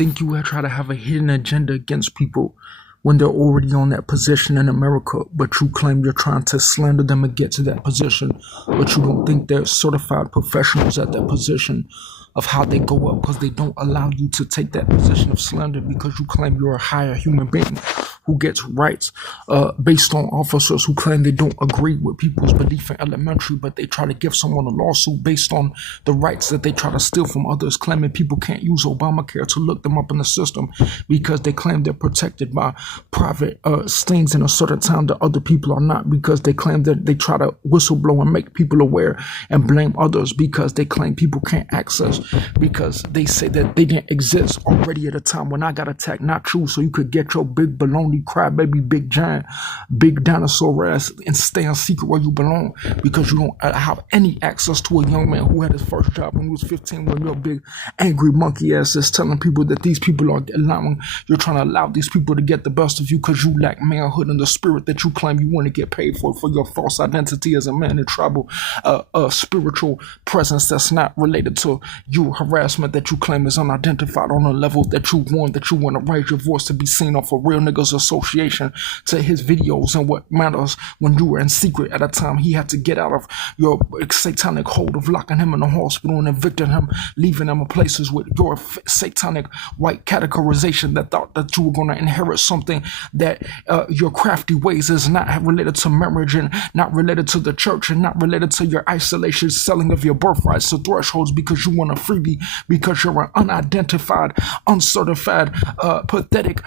think you try to have a hidden agenda against people when they're already on that position in America, but you claim you're trying to slander them and get to that position, but you don't think they're certified professionals at that position of how they go up, because they don't allow you to take that position of slander because you claim you're a higher human being who gets rights based on officers who claim they don't agree with people's belief in elementary, but they try to give someone a lawsuit based on the rights that they try to steal from others, claiming people can't use Obamacare to look them up in the system because they claim they're protected by private stings in a certain time that other people are not, because they claim that they try to whistleblow and make people aware and blame others because they claim people can't access, because they say that they didn't exist already at a time when I got attacked. Not true. So you could get your big baloney crybaby, big giant, big dinosaur ass and stay in secret where you belong, because you don't have any access to a young man who had his first job when he was 15, when your big angry monkey ass is telling people that these people are allowing, you're trying to allow these people to get the best of you because you lack manhood and the spirit that you claim you want to get paid for your false identity as a man in tribal spiritual presence that's not related to you, harassment that you claim is unidentified on a level that you want to raise your voice to be seen off a real nigga's association to his videos and what matters when you were in secret at a time he had to get out of your satanic hold of locking him in the hospital and evicting him, leaving him in places with your satanic white categorization that thought that you were going to inherit something that your crafty ways is not related to marriage and not related to the church and not related to your isolation, selling of your birthrights to thresholds because you want a freebie, because you're an unidentified, uncertified, pathetic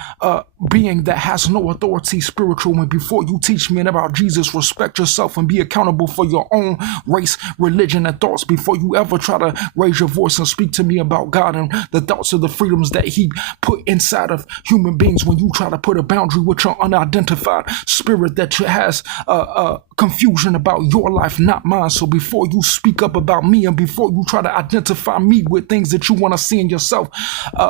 being that has no authority spiritual. And before you teach men about Jesus, respect yourself and be accountable for your own race, religion, and thoughts before you ever try to raise your voice and speak to me about God and the thoughts of the freedoms that he put inside of human beings. When you try to put a boundary with your unidentified spirit that has confusion about your life, not mine. So before you speak up about me and before you try to identify me with things that you want to see in yourself,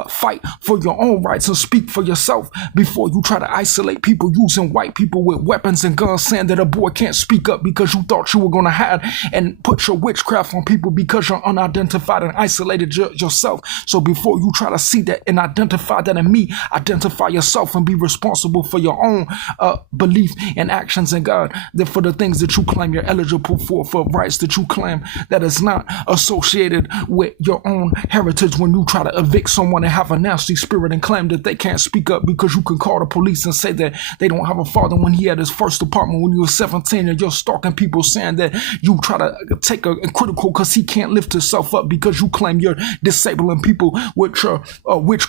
fight for your own rights and speak for yourself before you try to isolate people using white people with weapons and guns, saying that a boy can't speak up because you thought you were going to hide and put your witchcraft on people because you're unidentified and isolated yourself. So before you try to see that and identify that in me, identify yourself and be responsible for your own belief and actions in God. That for the things that you claim you're eligible for rights that you claim that is not associated with your own heritage, when you try to evict someone and have a nasty spirit and claim that they can't speak up because you can call the police and say that they don't have a father when he had his first apartment when he was 17, and you're stalking people saying that you try to take a critical because he can't lift himself up because you claim you're disabling people with your witchcraft